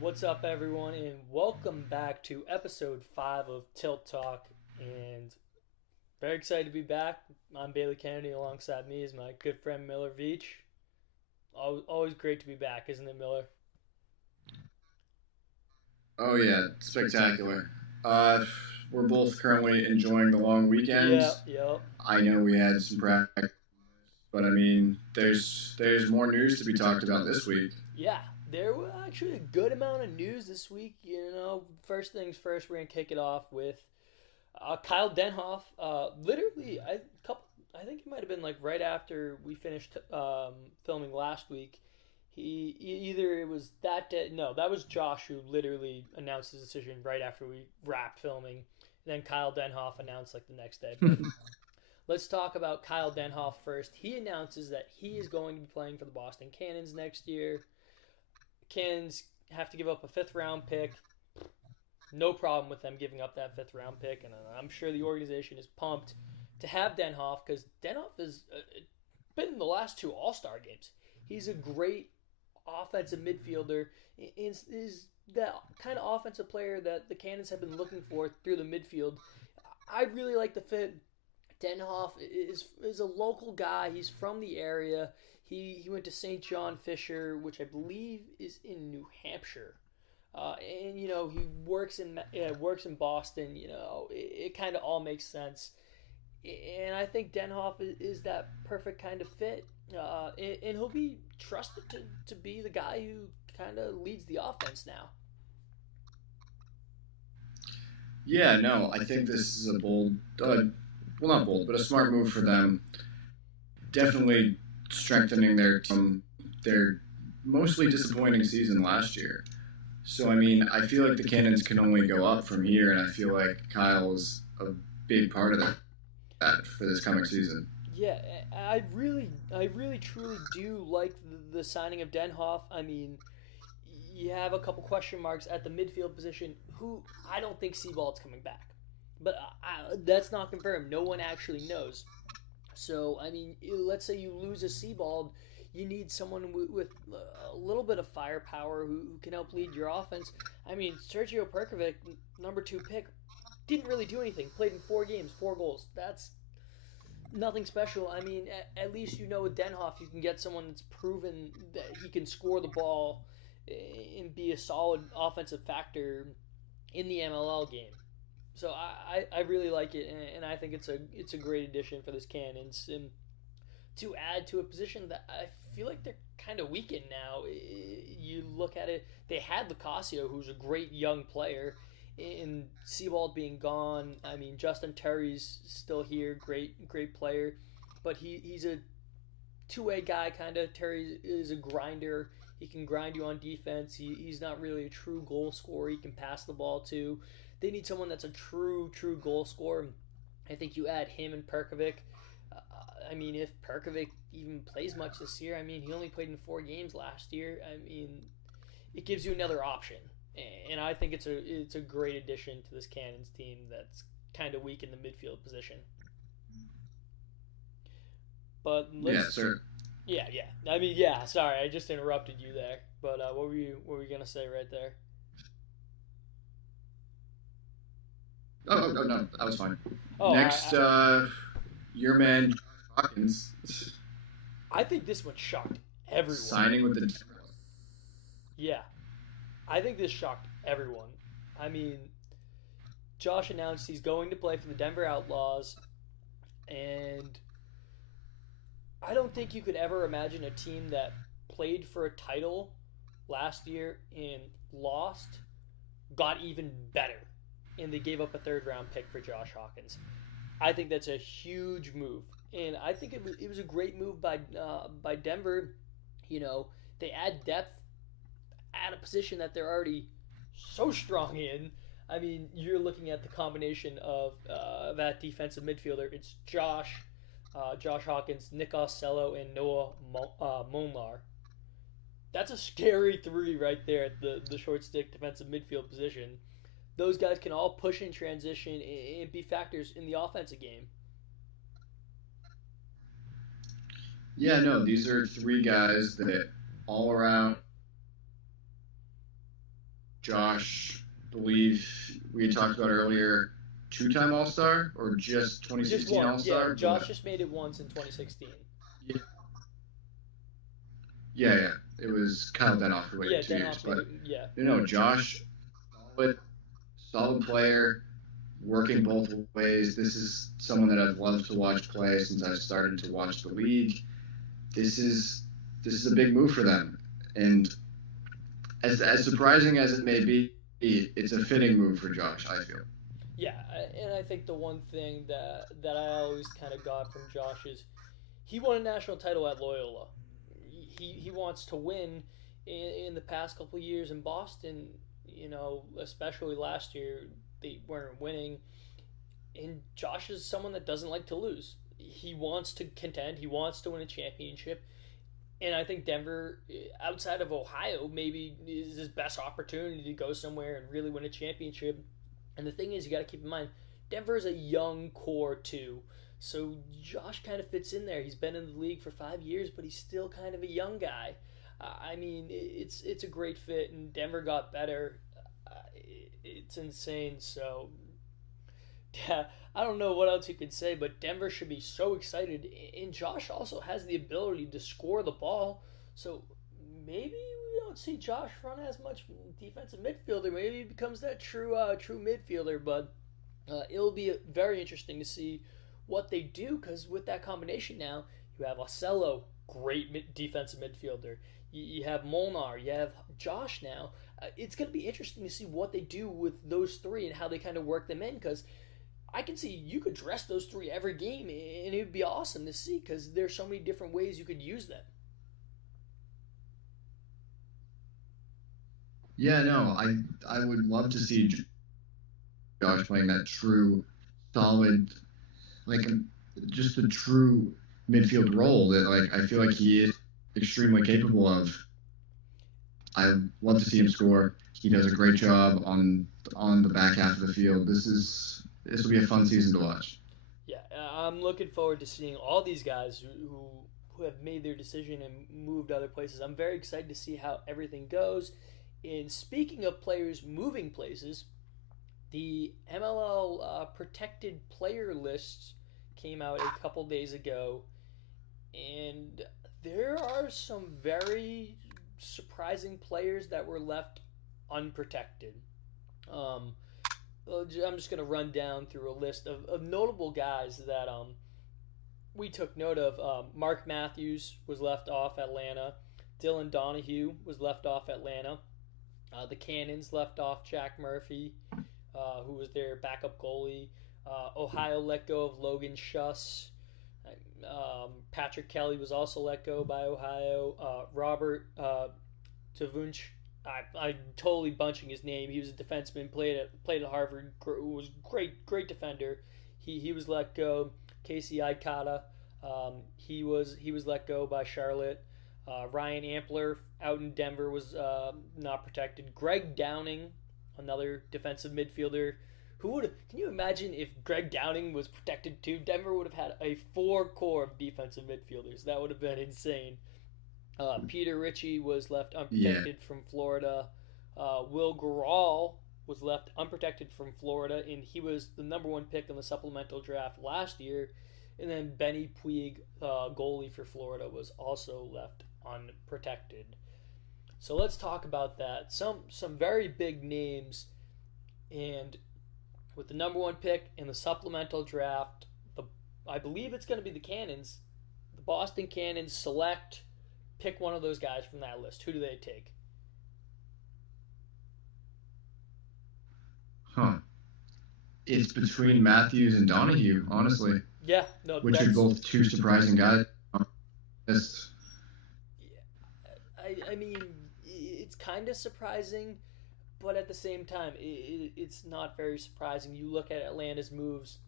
What's up, everyone, and welcome back to episode 5 of Tilt Talk. And very excited to be back. I'm Bailey Kennedy. Alongside me is my good friend Miller Veach. Always great to be back, isn't it, Miller? Oh yeah, spectacular. Uh, we're both currently enjoying the long Yeah, weekends. yep. I know we had some practice, but I mean, there's more news to be talked about this week. Yeah, there was actually a good amount of news this week. First things first, we're going to kick it off with Kyle Denhoff. Literally, I think it might have been like right after we finished filming last week. Either it was that day. No, that was Josh who literally announced his decision right after we wrapped filming. And then Kyle Denhoff announced like the next day. But let's talk about Kyle Denhoff first. He announces that he is going to be playing for the Boston Cannons next year. Cannons have to give up a fifth round pick. No problem with them giving up that fifth round pick, and I'm sure the organization is pumped to have Denhoff because Denhoff has been in the last two All Star games. He's a great offensive midfielder. Is that kind of offensive player that the Cannons have been looking for through the midfield. I really like the fit. Denhoff is a local guy. He's from the area. He went to St. John Fisher, which I believe is in New Hampshire. And he works in Boston. It kind of all makes sense, and I think Denhoff is that perfect kind of fit. And he'll be trusted to be the guy who kind of leads the offense now. Yeah, no, I think this is a bold, well not bold, but a smart move for them. Definitely strengthening their mostly disappointing season last year. So I mean, I feel like the Cannons can only go up from here, and I feel like Kyle is a big part of that for this coming season. Yeah, I really, truly do like the signing of Denhoff. I mean, you have a couple question marks at the midfield position. Who I don't think Seabald's coming back, but that's not confirmed. No one actually knows. So I mean, let's say you lose a Seabald, you need someone with a little bit of firepower who can help lead your offense. I mean, Sergio Perkovic, number 2 pick, didn't really do anything. Played in 4 games, 4 goals. That's nothing special. I mean, at least with Denhoff, you can get someone that's proven that he can score the ball and be a solid offensive factor in the MLL game. So I really like it, and I think it's a great addition for this Cannons, and to add to a position that I feel like they're kind of weakened now. You look at it; they had Lacasio, who's a great young player, in Seawald being gone. I mean, Justin Terry's still here, great player, but he's a two-way guy kind of. Terry is a grinder. He can grind you on defense. He's not really a true goal scorer. He can pass the ball too. They need someone that's a true goal scorer. I think you add him and Perkovic. Uh, I mean, if Perkovic even plays much this year, I mean, he only played in 4 games last year. I mean, it gives you another option, and I think it's a great addition to this Cannons team that's kind of weak in the midfield position. But Yeah, let's sir. yeah. I mean, yeah. Sorry, I just interrupted you there. But what were you gonna say right there? Oh, no, that was fine. Oh, Next, your man Hawkins I think this one shocked everyone. signing with the. Yeah, I think this shocked everyone. I mean, Josh announced he's going to play for the Denver Outlaws, and I don't think you could ever imagine a team that played for a title last year and lost got even better, and they gave up a third round pick for Josh Hawkins. I think that's a huge move, and I think it was a great move by Denver. You know, they add depth at a position that they're already so strong in. I mean, you're looking at the combination of that defensive midfielder. It's Josh Hawkins, Nick Ocello, and Noah Molnar. That's a scary three right there at the short stick defensive midfield position. Those guys can all push in transition and be factors in the offensive game. Yeah, no, these are three guys that all around Josh, believe we had talked about earlier, two-time All-Star or just 2016 All-Star? Yeah, Josh just made it once in 2016. Yeah. It was Kyle DENHOFF who waited 2 years. But, Josh, solid player, working both ways. This is someone that I've loved to watch play since I started to watch the league. This is a big move for them. And as surprising as it may be, it's a fitting move for Josh, I feel. Yeah, and I think the one thing that I always kind of got from Josh is he won a national title at Loyola. He wants to win. In the past couple of years in Boston, especially last year, they weren't winning. And Josh is someone that doesn't like to lose. He wants to contend. He wants to win a championship. And I think Denver, outside of Ohio, maybe is his best opportunity to go somewhere and really win a championship. And the thing is, you got to keep in mind, Denver is a young core too. So Josh kind of fits in there. He's been in the league for 5 years, but he's still kind of a young guy. It's a great fit, and Denver got better. It's insane. So, yeah, I don't know what else you could say, but Denver should be so excited. And Josh also has the ability to score the ball. So maybe we don't see Josh run as much defensive midfielder. Maybe he becomes that true midfielder. But it'll be very interesting to see what they do, because with that combination now, you have Ocello, great defensive midfielder. You have Molnar. You have Josh now. It's going to be interesting to see what they do with those three and how they kind of work them in, because I can see you could dress those three every game, and it would be awesome to see, because there's so many different ways you could use them. Yeah, no, I would love to see Josh playing that true, solid, just a true midfield role that I feel like he is extremely capable of. I love to see him score. He does a great job on the back half of the field. This will be a fun season to watch. Yeah, I'm looking forward to seeing all these guys who have made their decision and moved other places. I'm very excited to see how everything goes. And speaking of players moving places, the MLL protected player lists came out a couple days ago, and there are some very surprising players that were left unprotected. I'm just going to run down through a list of notable guys that we took note of. Mark Matthews was left off Atlanta. Dylan Donahue was left off Atlanta. The Cannons left off Jack Murphy, who was their backup goalie. Ohio let go of Logan Schuss. Patrick Kelly was also let go by Ohio. Robert Tavunch, I'm totally bunching his name. He was a defenseman, played at Harvard. Was great defender. He was let go. Casey Aikata, he was let go by Charlotte. Ryan Ampler out in Denver was not protected. Greg Downing, another defensive midfielder. Can you imagine if Greg Downing was protected too? Denver would have had a 4-core of defensive midfielders. That would have been insane. Peter Ritchie was left unprotected from Florida. Will Gural was left unprotected from Florida, and he was the number 1 pick in the supplemental draft last year. And then Benny Puig, goalie for Florida, was also left unprotected. So let's talk about that. Some very big names, and with the number 1 pick in the supplemental draft, I believe it's going to be the Cannons. The Boston Cannons pick one of those guys from that list. Who do they take? It's between Matthews and Donahue, honestly. Yeah, no, which are both two surprising guys. I mean, it's kind of surprising, but at the same time, it's not very surprising. You look at Atlanta's moves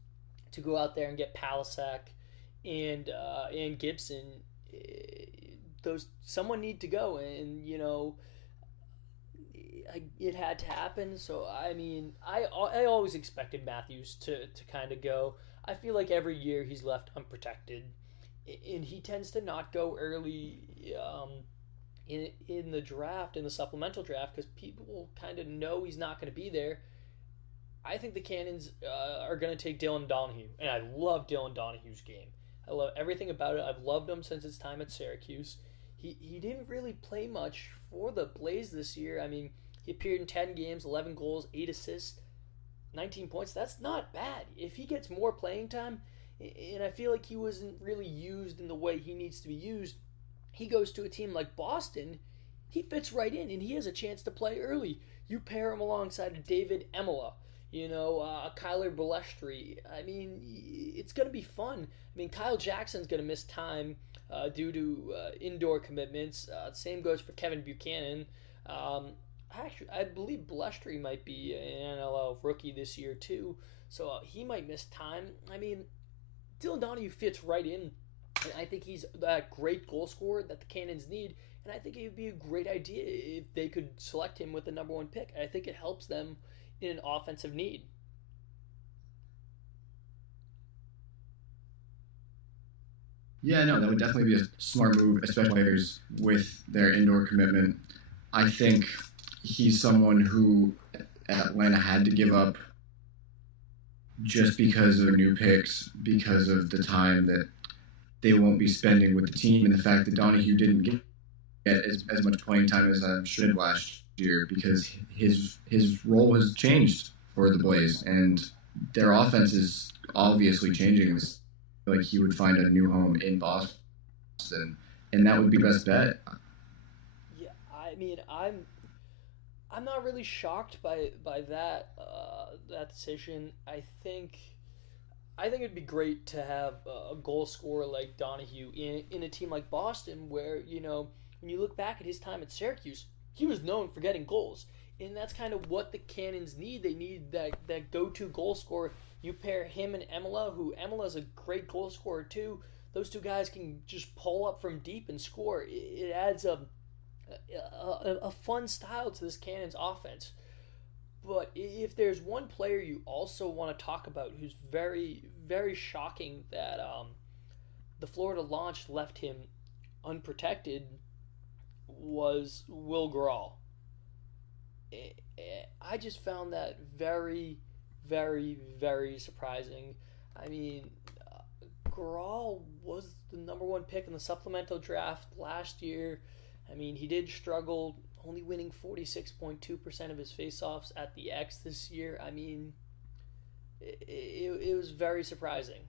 to go out there and get Palisak and Gibson. Someone need to go, and it had to happen. So I mean, I always expected Matthews to kind of go. I feel like every year he's left unprotected, and he tends to not go early in the draft, in the supplemental draft, because people kind of know he's not going to be there. I think the Cannons are going to take Dylan Donahue, and I love Dylan Donahue's game. I love everything about it. I've loved him since his time at Syracuse. He didn't really play much for the Blaze this year. I mean, he appeared in 10 games, 11 goals, 8 assists, 19 points. That's not bad. If he gets more playing time, and I feel like he wasn't really used in the way he needs to be used, he goes to a team like Boston, he fits right in, and he has a chance to play early. You pair him alongside David Emila, Kyler Balestri. I mean, it's going to be fun. I mean, Kyle Jackson's going to miss time due to indoor commitments. Same goes for Kevin Buchanan. Actually, I believe Balestri might be an NLL rookie this year too, so he might miss time. I mean, Dylan Donahue fits right in, and I think he's that great goal scorer that the Cannons need, and I think it would be a great idea if they could select him with the number 1 pick. I think it helps them in an offensive need. Yeah, no, that would definitely be a smart move, especially players with their indoor commitment. I think he's someone who Atlanta had to give up just because of new picks, because of the time that they won't be spending with the team, and the fact that Donahue didn't get as much playing time as should have last year, because his role has changed for the Blaze, and their offense is obviously changing. Like, he would find a new home in Boston, and that would be best bet. Yeah, I mean, I'm not really shocked by that that decision. I think it'd be great to have a goal scorer like Donahue in a team like Boston, where when you look back at his time at Syracuse, he was known for getting goals, and that's kind of what the Cannons need. They need that go-to goal scorer. You pair him and Emila, who Emila's a great goal scorer too. Those two guys can just pull up from deep and score. It adds a fun style to this Cannons offense. But if there's one player you also want to talk about who's very, very shocking that the Florida launch left him unprotected, was Will Grawl. I just found that very, very, very surprising. I mean, Grawl was the number 1 pick in the supplemental draft last year. I mean, he did struggle, only winning 46.2% of his faceoffs at the X this year. I mean, it was very surprising.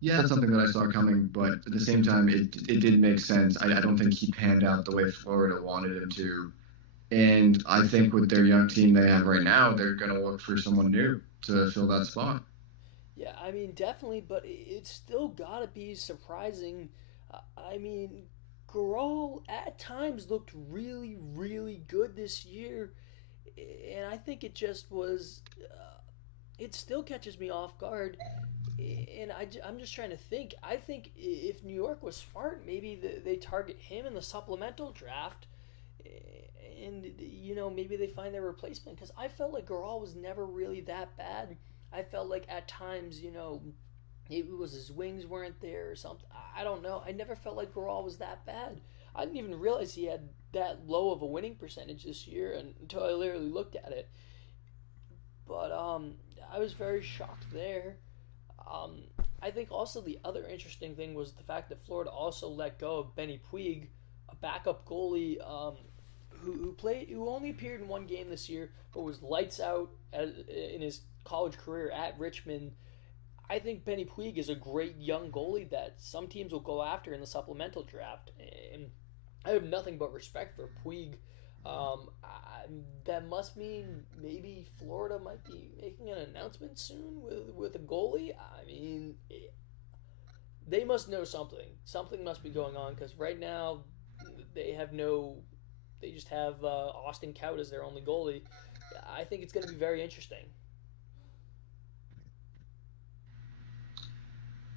Yeah, that's something that I saw coming, but at the same time, it did make sense. I don't think he panned out the way Florida wanted him to. And I think with their young team they have right now, they're going to look for someone new to fill that spot. Yeah, I mean, definitely, but it's still got to be surprising. I mean, Grawl at times looked really, really good this year, and I think it just was. It still catches me off guard, and I'm just trying to think. I think if New York was smart, maybe they target him in the supplemental draft, and maybe they find their replacement, because I felt like Grawl was never really that bad. I felt like at times, it was his wings weren't there or something. I don't know. I never felt like Grawl was that bad. I didn't even realize he had that low of a winning percentage this year until I literally looked at it. But I was very shocked there. I think also the other interesting thing was the fact that Florida also let go of Benny Puig, a backup goalie who only appeared in 1 game this year, but was lights out in his college career at Richmond. I think Benny Puig is a great young goalie that some teams will go after in the supplemental draft, and I have nothing but respect for Puig. That must mean maybe Florida might be making an announcement soon with a goalie. I mean, they must know something. Something must be going on, because right now they just have Austin Kaut as their only goalie. I think it's going to be very interesting.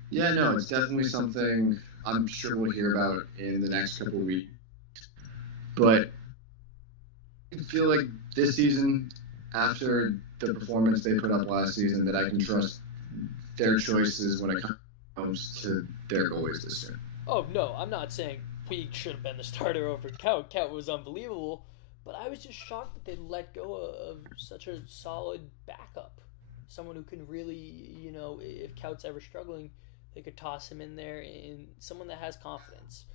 Yeah, no, it's definitely something I'm sure we'll hear about in the next couple of weeks. But I feel like this season, after the performance they put up last season, that I can trust their choices when it comes to their goalies this year. Oh no, I'm not saying Puig should have been the starter over Kaut. Kaut was unbelievable, but I was just shocked that they let go of such a solid backup, someone who can really, if Kaut's ever struggling, they could toss him in there, and someone that has confidence.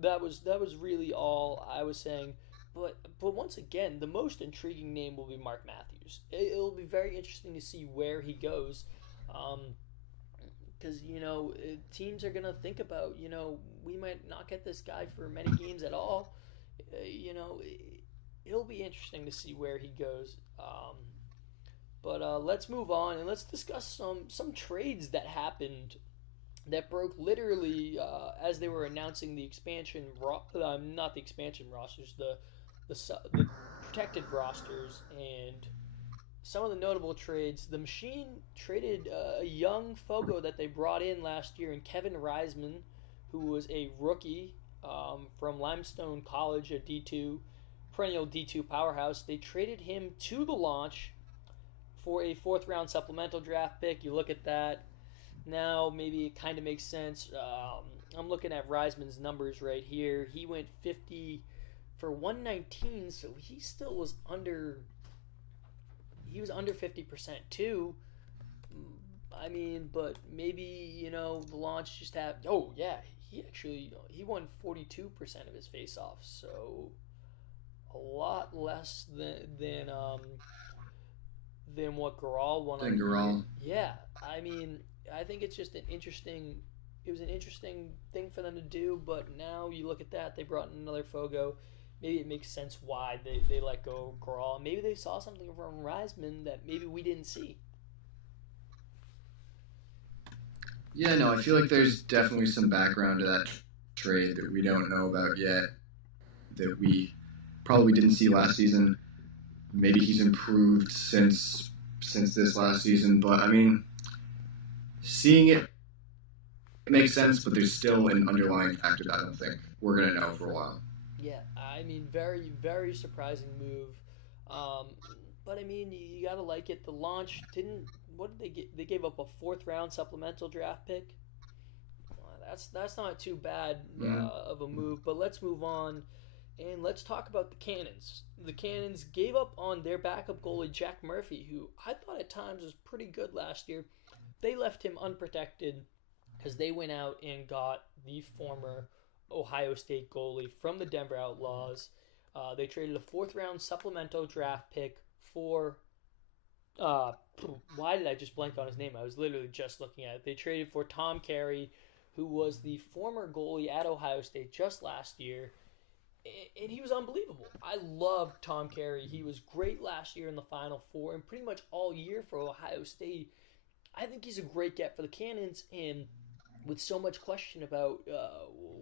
That was really all I was saying. But once again, the most intriguing name will be Mark Matthews. It'll be very interesting to see where he goes. Um, because teams are gonna think about we might not get this guy for many games at all. It'll be interesting to see where he goes. But let's move on and let's discuss some trades that happened that broke literally as they were announcing the expansion. Not the expansion rosters, the protected rosters, and some of the notable trades. The Machine traded a young Fogo that they brought in last year, and Kevin Reisman, who was a rookie from Limestone College, a D2, perennial D2 powerhouse. They traded him to the Launch for a fourth round supplemental draft pick. You look at that. Now, maybe it kind of makes sense. I'm looking at Reisman's numbers right here. He went 50 for 119, so he still was under. He was under 50% too. I mean, but maybe the Launch just have. Oh yeah, he won 42% of his faceoffs, so a lot less than what Garal won on the year. Yeah, I mean, I think it's just an interesting. It was an interesting thing for them to do, but now you look at that, they brought in another Fogo. Maybe it makes sense why they let go of Garal. Maybe they saw something from Reisman that maybe we didn't see. Yeah, no, I feel like there's definitely some background to that trade that we don't know about yet, that we probably didn't see last season. Maybe he's improved since this last season, but I mean, seeing it makes sense, but there's still an underlying factor that I don't think we're gonna know for a while. Yeah, I mean, very, very surprising move. Um, but I mean, you gotta like it. The Launch didn't. What did they get? They gave up a fourth round supplemental draft pick. That's not too bad Mm-hmm. of a move. But let's move on and let's talk about the Cannons. The Cannons gave up on their backup goalie Jack Murphy, who I thought at times was pretty good last year. They left him unprotected because they went out and got the former Ohio State goalie from the Denver Outlaws. They traded a fourth round supplemental draft pick for. Uh, why did I just blank on his name? I was literally just looking at it. They traded for Tom Carey, who was the former goalie at Ohio State just last year, and he was unbelievable. I loved Tom Carey. He was great last year in the Final Four and pretty much all year for Ohio State. I think he's a great get for the Cannons, and with so much question about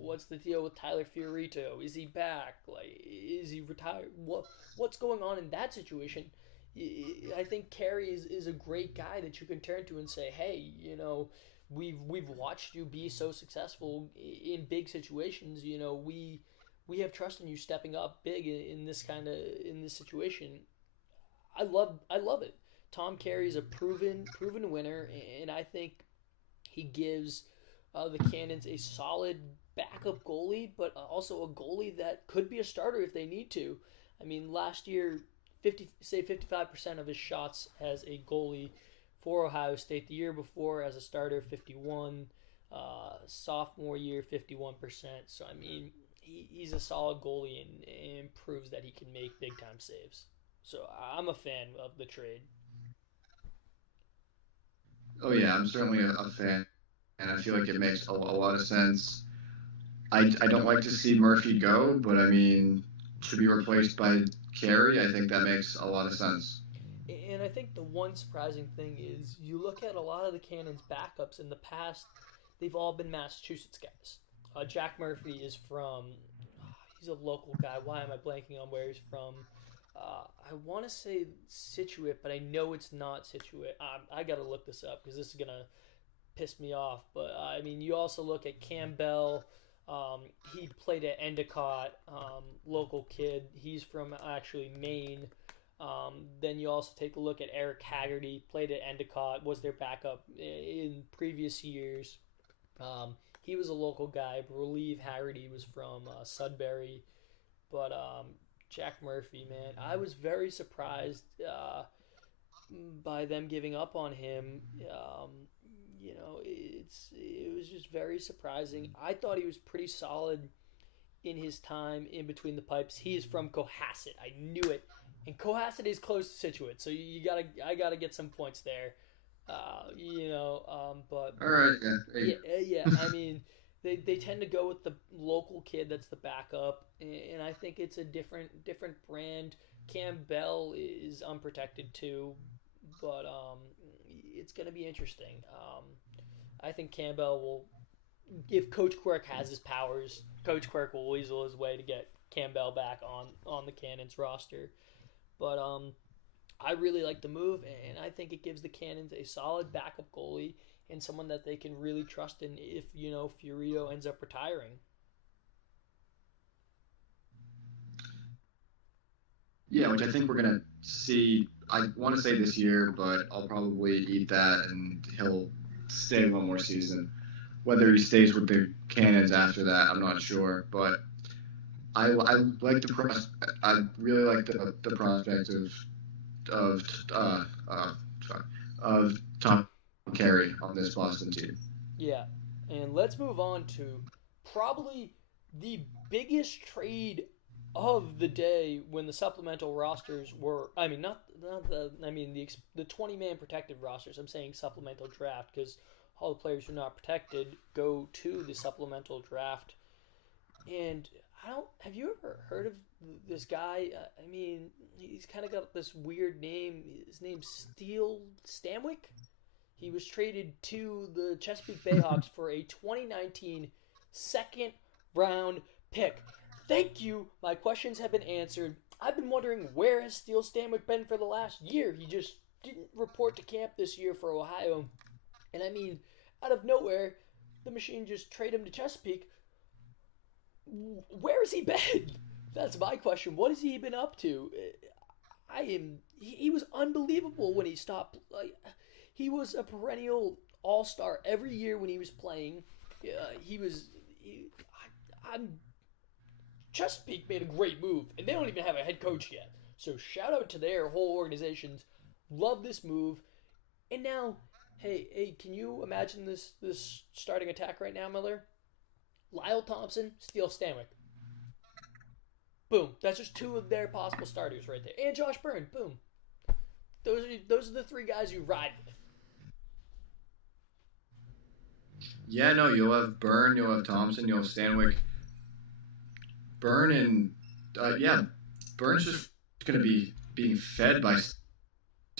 what's the deal with Tyler Fiorito? Is he back? Like, is he retired? What's going on in that situation? I think Carey is a great guy that you can turn to and say, hey, we've watched you be so successful in big situations. We have trust in you stepping up big in this situation. I love it. Tom Carey is a proven winner, and I think he gives the Cannons a solid backup goalie, but also a goalie that could be a starter if they need to. I mean, last year, 55% of his shots as a goalie for Ohio State. The year before, as a starter, 51. Sophomore year, 51%. So I mean, he's a solid goalie and proves that he can make big time saves. So I'm a fan of the trade. Oh yeah, I'm certainly a fan, and I feel like it makes a lot of sense. I don't like to see Murphy go, but I mean, to be replaced by Carey, I think that makes a lot of sense. And I think the one surprising thing is you look at a lot of the Cannons backups in the past, they've all been Massachusetts guys. Jack Murphy is from, he's a local guy. Why am I blanking on where he's from? I want to say Situate, but I know it's not Situate. I got to look this up because this is going to piss me off. But I mean, you also look at Campbell. He played at Endicott, local kid. He's from actually Maine. Then you also take a look at Eric Haggerty, played at Endicott, was their backup in previous years. He was a local guy. I believe Haggerty was from Sudbury. But Jack Murphy, man, I was very surprised by them giving up on him. It was just very surprising. I thought he was pretty solid in his time in between the pipes. He is from Cohasset. I knew it, and Cohasset is close to Scituate, so I gotta get some points there. But All right, yeah, hey. yeah. I mean, they tend to go with the local kid that's the backup, and I think it's a different brand. Campbell is unprotected too, but it's going to be interesting. I think Campbell will, if Coach Quirk has his powers, Coach Quirk will weasel his way to get Campbell back on the Cannons roster. But I really like the move, and I think it gives the Cannons a solid backup goalie and someone that they can really trust in if, Fiorito ends up retiring. Yeah, which I think we're going to see. I want to say this year, but I'll probably eat that, and he'll stay one more season. Whether he stays with the Cannons after that, I'm not sure. But I like I really like the prospect of Tom Carey on this Boston team. Yeah, and let's move on to probably the biggest trade of the day when the supplemental rosters were. I mean, not the. I mean the 20-man protected rosters. I'm saying supplemental draft because all the players who are not protected go to the supplemental draft. And I don't. Have you ever heard of this guy? I mean, he's kind of got this weird name. His name's STEELE STANWIK. He was traded to the Chesapeake BAYHAWKS for a 2019 second round pick. Thank you. My questions have been answered. I've been wondering where has STEELE STANWIK been for the last year. He just didn't report to camp this year for Ohio. And I mean, out of nowhere, the Machine just traded him to Chesapeake. Where has he been? That's my question. What has he been up to? He was unbelievable when he stopped. He was a perennial all-star every year when he was playing. Chesapeake made a great move, and they don't even have a head coach yet. So shout out to their whole organizations. Love this move. And now, hey, can you imagine this starting attack right now, Miller? Lyle Thompson, STEELE STANWIK. Boom. That's just two of their possible starters right there. And Josh Byrne. Boom. Those are the three guys you ride with. Yeah, no, you'll have Byrne, you'll have Thompson, you'll have Stanwick. Byrne and Byrne's just going to be being fed by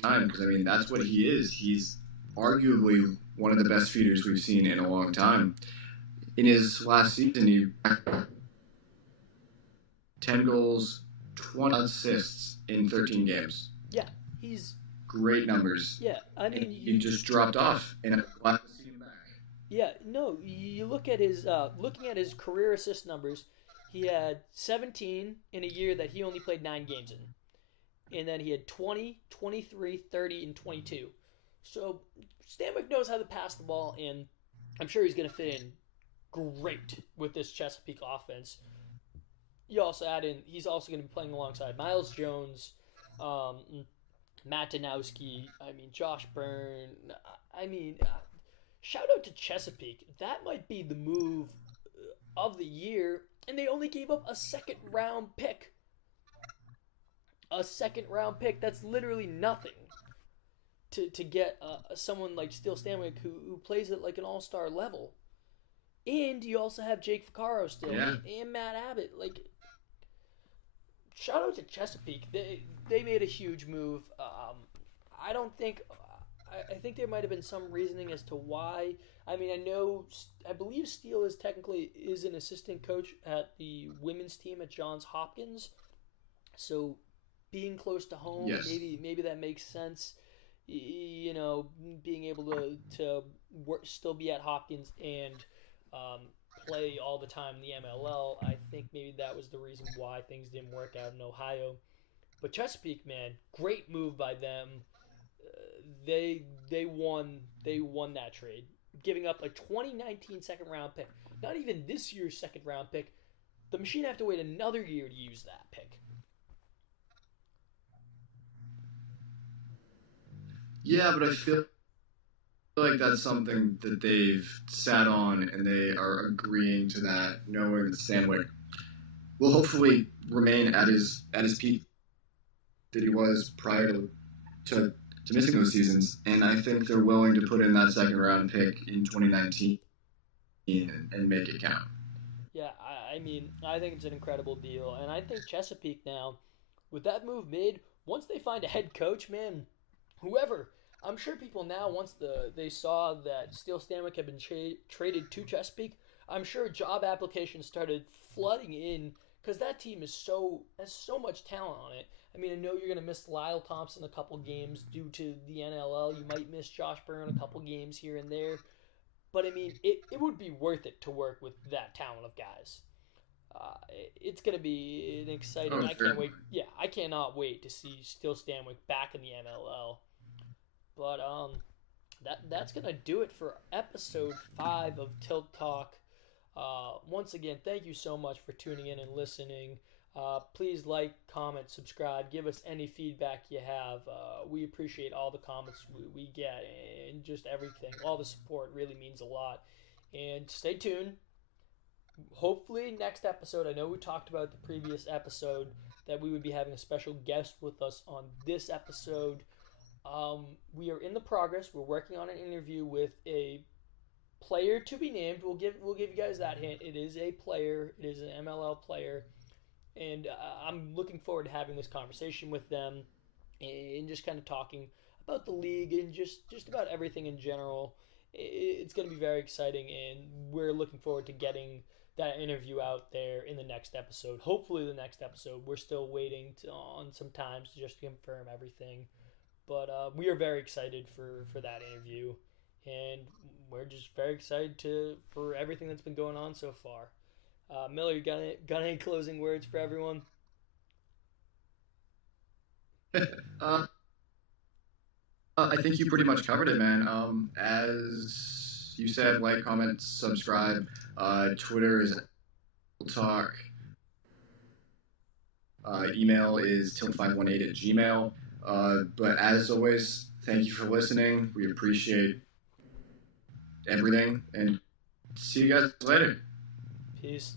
time because I mean that's what he is. He's arguably one of the best feeders we've seen in a long time. In his last season, he 10 goals, 20 assists in 13 games. Yeah, he's great numbers. Yeah, I mean he just dropped off, and I'm glad to see him back. Yeah, no, you look at his looking at his career assist numbers. He had 17 in a year that he only played 9 games in. And then he had 20, 23, 30, and 22. So Stanwick knows how to pass the ball, and I'm sure he's going to fit in great with this Chesapeake offense. You also add in, he's also going to be playing alongside Miles Jones, Matt Danowski, Josh Byrne. Shout out to Chesapeake. That might be the move of the year. And they only gave up a second-round pick. A second-round pick. That's literally nothing to get someone like STEELE STANWIK who plays at like an all-star level. And you also have Jake Vaccaro still. Yeah. And Matt Abbott. Shout out to Chesapeake. They made a huge move. I think there might have been some reasoning as to why. I believe STEELE is an assistant coach at the women's team at Johns Hopkins. So being close to home, yes. maybe that makes sense. Being able to still be at Hopkins and play all the time in the MLL. I think maybe that was the reason why things didn't work out in Ohio. But Chesapeake, man, great move by them. They won that trade. giving up a 2019 second round pick. Not even this year's second round pick. The Machine have to wait another year to use that pick. Yeah, but I feel like that's something that they've sat on, and they are agreeing to that, knowing that STANWIK will hopefully remain at his peak that he was prior to missing those seasons. And I think they're willing to put in that second round pick in 2019 and make it count. Yeah, I mean, I think it's an incredible deal. And I think Chesapeake now, with that move made, once they find a head coach, man, whoever, I'm sure people now, once they saw that Steele Stanwick had been traded to Chesapeake, I'm sure job applications started flooding in because that team has so much talent on it. I mean, I know you're going to miss Lyle Thompson a couple games due to the NLL. You might miss Josh Byrne a couple games here and there. But, I mean, it would be worth it to work with that talent of guys. It's going to be an exciting. I can't wait. Yeah, I cannot wait to see Steele Stanwick back in the NLL. But that's going to do it for episode 5 of Tilt Talk. Once again, thank you so much for tuning in and listening. Please like, comment, subscribe, give us any feedback you have. We appreciate all the comments we get and just everything. All the support really means a lot. And stay tuned. Hopefully next episode, I know we talked about the previous episode that we would be having a special guest with us on this episode. We are in the progress. We're working on an interview with a player to be named. We'll give you guys that hint. It is a player. It is an MLL player. And I'm looking forward to having this conversation with them and just kind of talking about the league and just about everything in general. It's going to be very exciting, and we're looking forward to getting that interview out there in the next episode. Hopefully the next episode. We're still waiting on some times just to confirm everything. But we are very excited for that interview, and we're just very excited for everything that's been going on so far. Miller, you got any closing words for everyone? I think you pretty much covered it, man. As you said, like, comment, subscribe. Twitter is Talk. Email is tilt518@gmail.com. But as always, thank you for listening. We appreciate everything, and see you guys later. Peace.